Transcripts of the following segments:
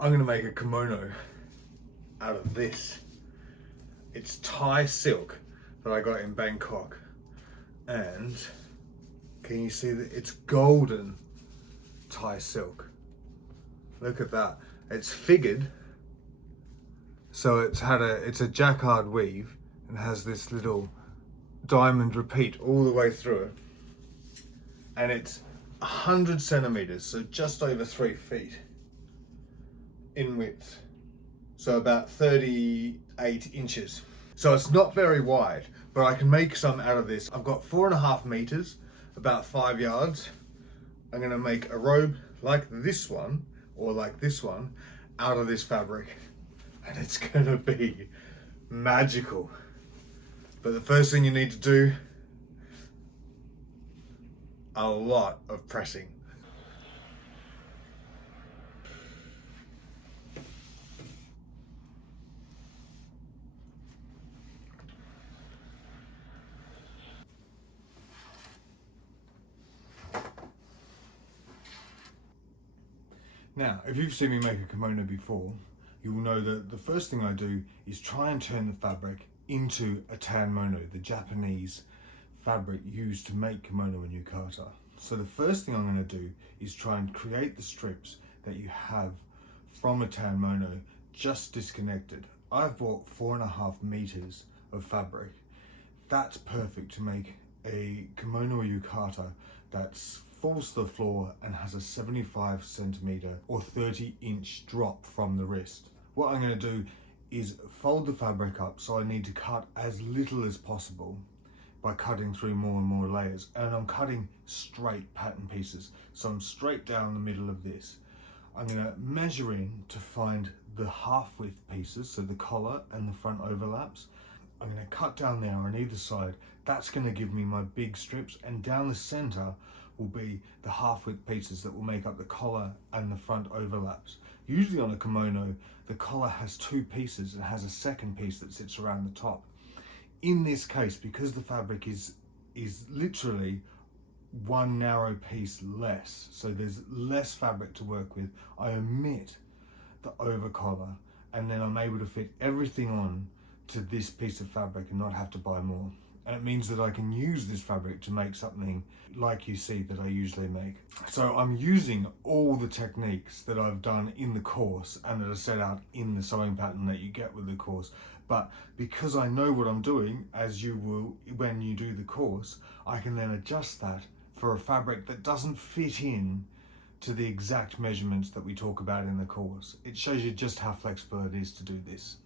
I'm gonna make a kimono out of this. It's Thai silk that I got in Bangkok. And can you see that it's golden Thai silk? Look at that. It's figured. So it's a jacquard weave and has this little diamond repeat all the way through it. And it's 100 centimeters, so just over 3 feet in width. So about 38 inches. So it's not very wide, but I can make some out of this. I've got 4.5 meters, about 5 yards. I'm gonna make a robe like this one, or like this one, out of this fabric. And it's gonna be magical. But the first thing you need to do, a lot of pressing. Now, if you've seen me make a kimono before, you will know that the first thing I do is try and turn the fabric into a tanmono, the Japanese fabric used to make kimono and yukata. So the first thing I'm going to do is try and create the strips that you have from a tanmono just disconnected. I've bought 4.5 meters of fabric. That's perfect to make a kimono or yukata that's falls to the floor and has a 75 centimeter or 30-inch drop from the wrist. What I'm going to do is fold the fabric up, so I need to cut as little as possible by cutting through more and more layers. And I'm cutting straight pattern pieces, so I'm straight down the middle of this. I'm going to measure in to find the half width pieces, so the collar and the front overlaps. I'm going to cut down there on either side. That's going to give me my big strips, and down the center will be the half width pieces that will make up the collar and the front overlaps. Usually on a kimono, the collar has 2 pieces and has a second piece that sits around the top. In this case, because the fabric is literally one narrow piece less, so there's less fabric to work with, I omit the over collar, and then I'm able to fit everything on to this piece of fabric and not have to buy more. And it means that I can use this fabric to make something like you see that I usually make. So I'm using all the techniques that I've done in the course and that are set out in the sewing pattern that you get with the course. But because I know what I'm doing, as you will when you do the course, I can then adjust that for a fabric that doesn't fit in to the exact measurements that we talk about in the course. It shows you just how flexible it is to do this.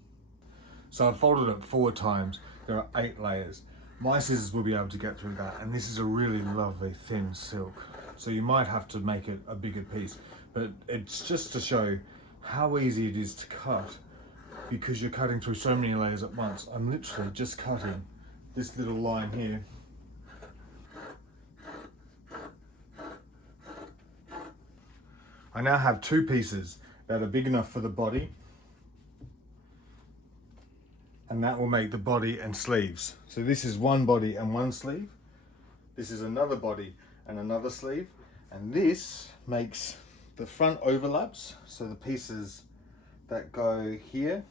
So I've folded it 4 times. There are 8 layers. My scissors will be able to get through that, and this is a really lovely thin silk. So you might have to make it a bigger piece, but it's just to show how easy it is to cut because you're cutting through so many layers at once. I'm literally just cutting this little line here. I now have 2 pieces that are big enough for the body, and that will make the body and sleeves. So this is one body and one sleeve. This is another body and another sleeve. And this makes the front overlaps. So the pieces that go here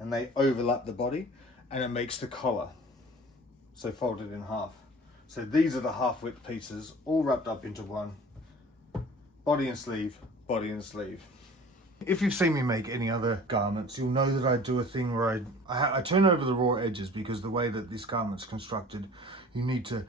and they overlap the body, and it makes the collar. So folded in half. So these are the half width pieces all wrapped up into one. Body and sleeve, body and sleeve. If you've seen me make any other garments, you'll know that I do a thing where I turn over the raw edges, because the way that this garment's constructed, you need to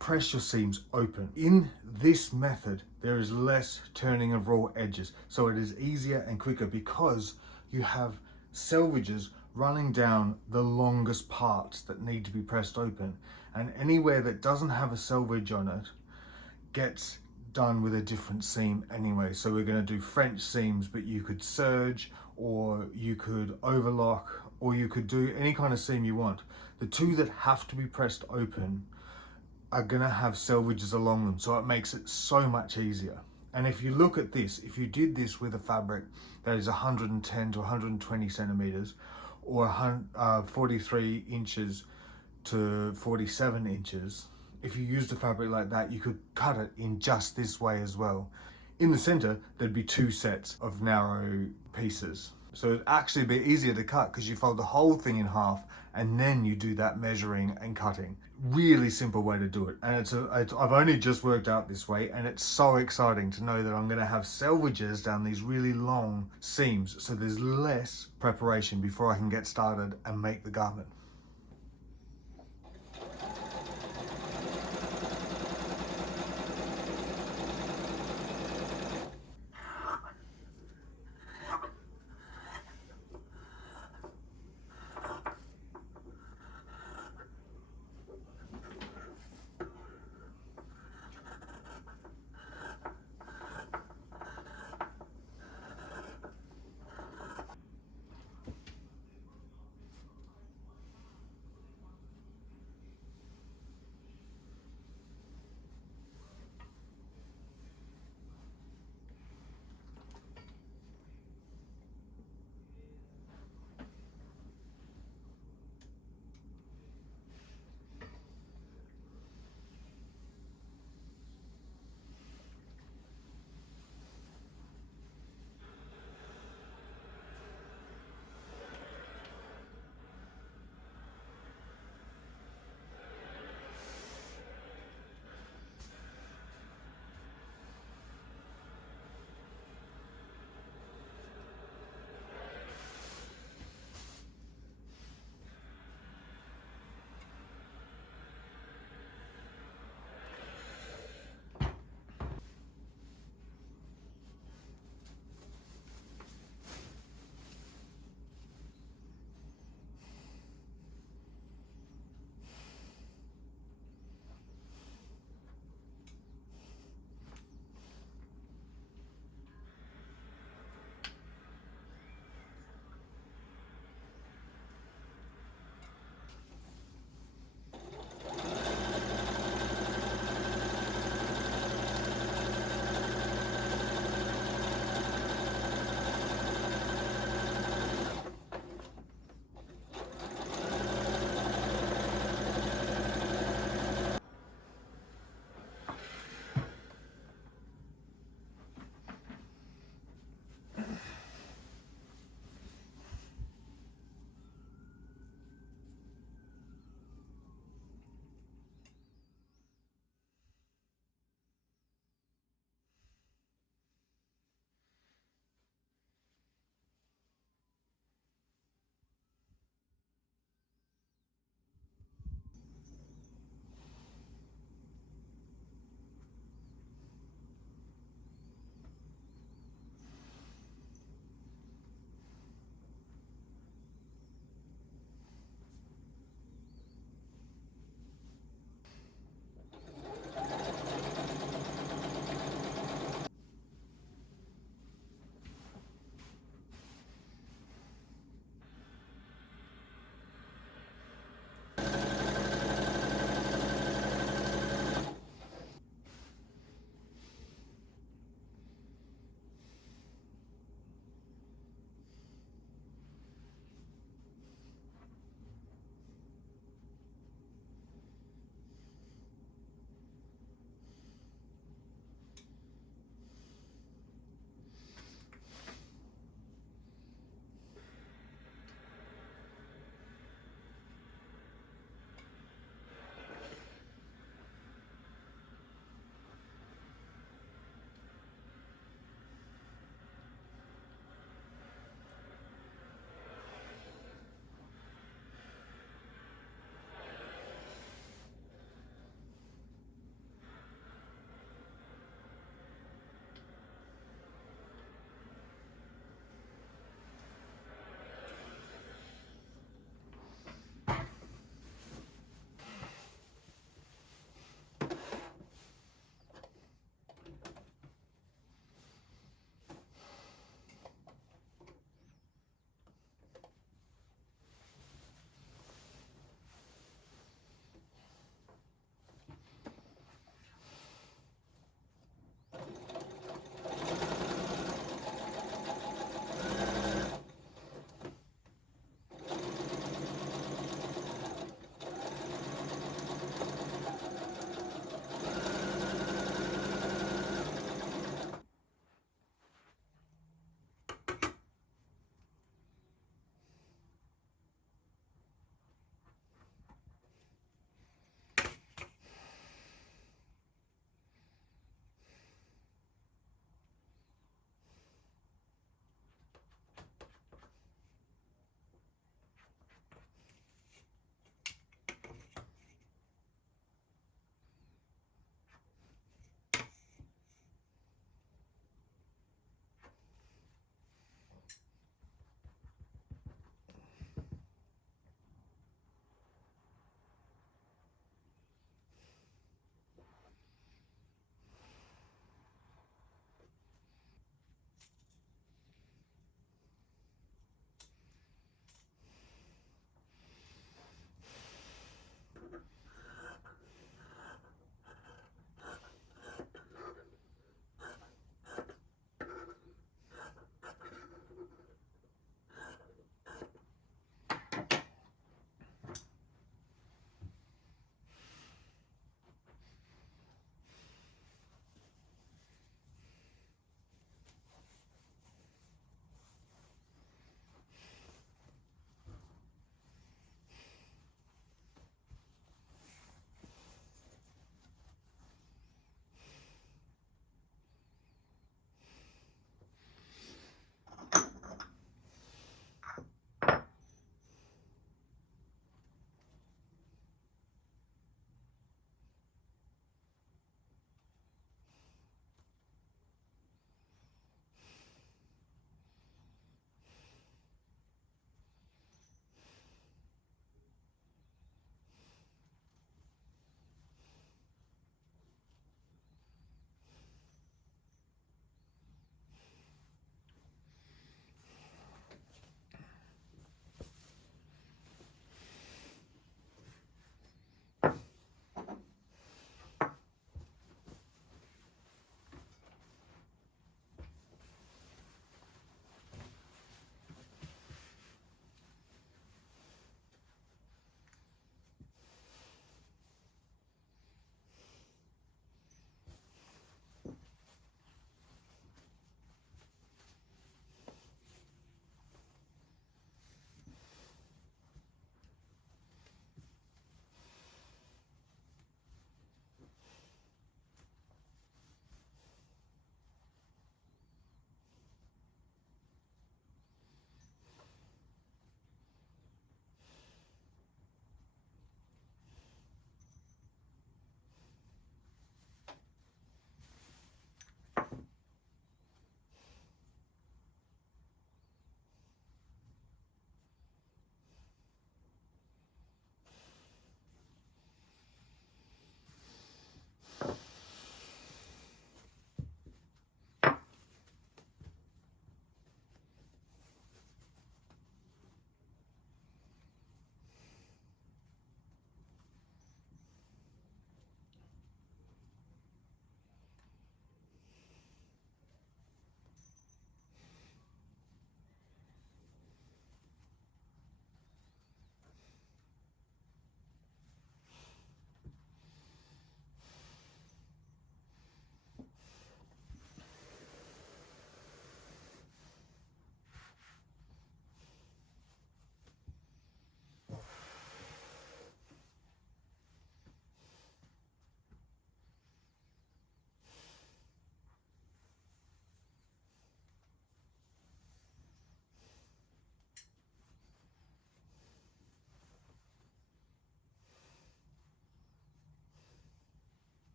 press your seams open. In this method, there is less turning of raw edges, so it is easier and quicker because you have selvages running down the longest parts that need to be pressed open, and anywhere that doesn't have a selvage on it gets done with a different seam anyway. So we're going to do French seams, but you could serge, or you could overlock, or you could do any kind of seam you want. The 2 that have to be pressed open are going to have selvages along them, so it makes it so much easier. And if you look at this, if you did this with a fabric that is 110 to 120 centimeters or 43 inches to 47 inches, if you used a fabric like that, you could cut it in just this way as well. In the center, there'd be 2 sets of narrow pieces. So it'd actually be easier to cut because you fold the whole thing in half and then you do that measuring and cutting. Really simple way to do it. And I've only just worked out this way, and it's so exciting to know that I'm gonna have selvages down these really long seams. So there's less preparation before I can get started and make the garment.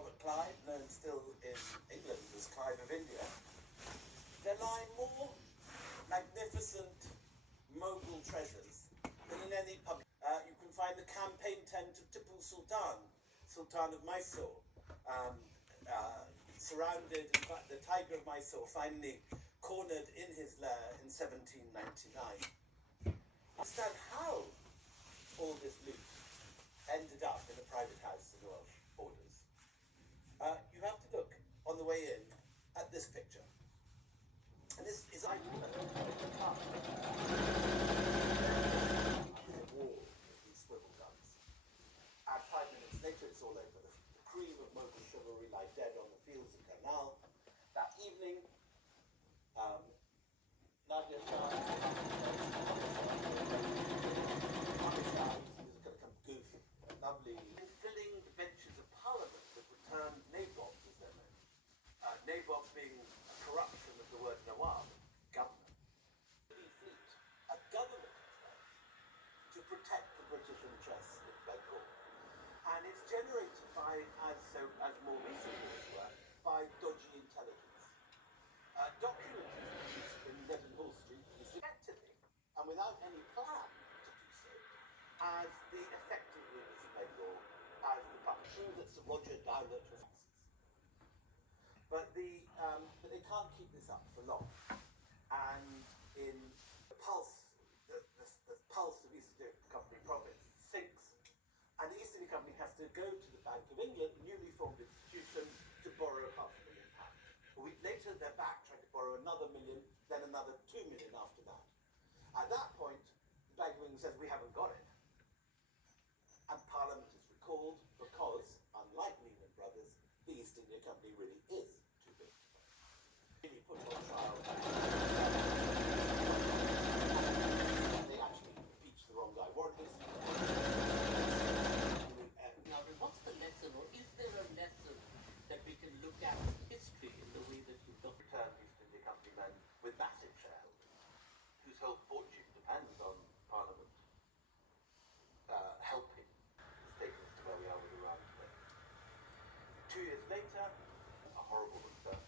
Robert Clive, known still in England as Clive of India, there lie more magnificent Mughal treasures than in any public. You can find the campaign tent of Tipu Sultan, Sultan of Mysore, surrounded, in fact, the tiger of Mysore, finally cornered in his lair in 1799. Understand how all this loot ended up in a private house in the Welsh borders. You have to look on the way in at this picture. And this is a wall with these swivel guns. And 5 minutes later, it's all over. The cream of Mughal chivalry lie dead on the fields of Karnal. That evening, Nadia Shah, lovely, filling the benches of parliament with returned nabobs, as they're known. Nabob being a corruption of the word nawab, governor. Fleet, a government to protect the British interests in Bengal. And it's generated by, as more recently as well, by dodgy intelligence. Documents produced in Leadenhall Street effectively, and without any plan to do so, as the effective rulers of Bengal, as the publishing that Sir Roger Dowlett was. But they can't keep this up for long. And in the pulse of East India Company province sinks, and the East India Company has to go to the Bank of England, a newly formed institution, to borrow £500,000. A week later, they're back trying to borrow another million, then another 2 million after that. At that point, the Bank of England says, we haven't got it. And Parliament is recalled because, unlike Lehman Brothers, the East India Company really is too big. Really put on trial. They actually impeached the wrong guy. Warren Hastings. Now, what's the lesson, or is there a lesson that we can look at history in the way that you've Returned East India Company men with massive shareholders, whose whole fortune depends on Parliament helping take us to where we are with Iran today. 2 years later, a horrible return.